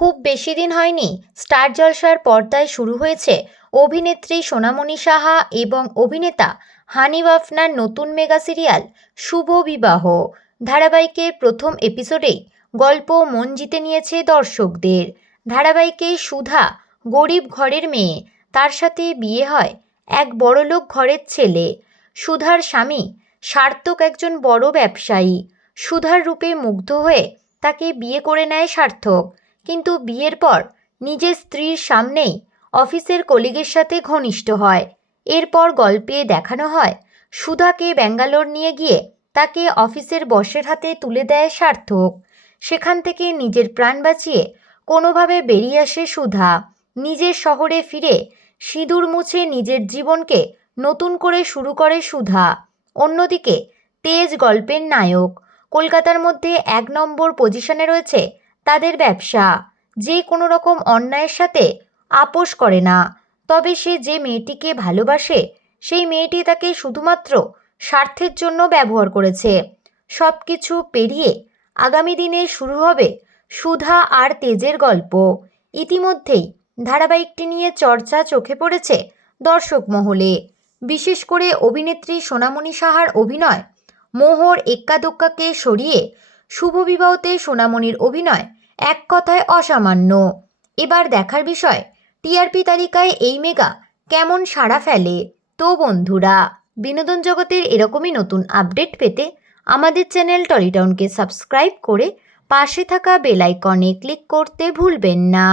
খুব বেশি দিন হয়নি, স্টার জলসার পর্দায় শুরু হয়েছে অভিনেত্রী সোনামণি সাহা এবং অভিনেতা হানিফ আফনার নতুন মেগা সিরিয়াল শুভ বিবাহ। ধারাবাহিকের প্রথম এপিসোডেই গল্প মন জিতে নিয়েছে দর্শকদের। ধারাবাহিকে সুধা গরিব ঘরের মেয়ে, তার সাথে বিয়ে হয় এক বড়লোক ঘরের ছেলে। সুধার স্বামী সার্থক একজন বড় ব্যবসায়ী। সুধার রূপে মুগ্ধ হয়ে তাকে বিয়ে করে নেয় সার্থক। কিন্তু বিয়ের পর নিজের স্ত্রীর সামনেই অফিসের কলিগের সাথে ঘনিষ্ঠ হয়। এরপর গল্পে দেখানো হয়, সুধাকে ব্যাঙ্গালোর নিয়ে গিয়ে তাকে অফিসের বসের হাতে তুলে দেয় সার্থক। সেখান থেকে নিজের প্রাণ বাঁচিয়ে কোনোভাবে বেরিয়ে আসে সুধা। নিজের শহরে ফিরে সিঁদুর মুছে নিজের জীবনকে নতুন করে শুরু করে সুধা। অন্যদিকে তেজ গল্পের নায়ক। কলকাতার মধ্যে এক নম্বর পজিশনে রয়েছে তাদের ব্যবসা। যে কোনো রকম অন্যায়ের সাথে আপোষ করে না। তবে সে যে মেয়েটিকে ভালোবাসে, সেই মেয়েটি তাকে শুধুমাত্র স্বার্থের জন্য ব্যবহার করেছে। সব কিছু পেরিয়ে আগামী দিনে শুরু হবে সুধা আর তেজের গল্প। ইতিমধ্যেই ধারাবাহিকটি নিয়ে চর্চা চোখে পড়েছে দর্শক মহলে। বিশেষ করে অভিনেত্রী সোনামণি সাহার অভিনয়, মোহর এক্কাদোক্কাকে সরিয়ে শুভ বিবাহতে সোনামণির অভিনয় এক কথায় অসামান্য। এবার দেখার বিষয়, টিআরপি তালিকায় এই মেগা কেমন সাড়া ফেলে? তো বন্ধুরা, বিনোদন জগতের এরকমই নতুন আপডেট পেতে আমাদের চ্যানেল টলিটাউনকে সাবস্ক্রাইব করে পাশে থাকা বেলাইকনে ক্লিক করতে ভুলবেন না।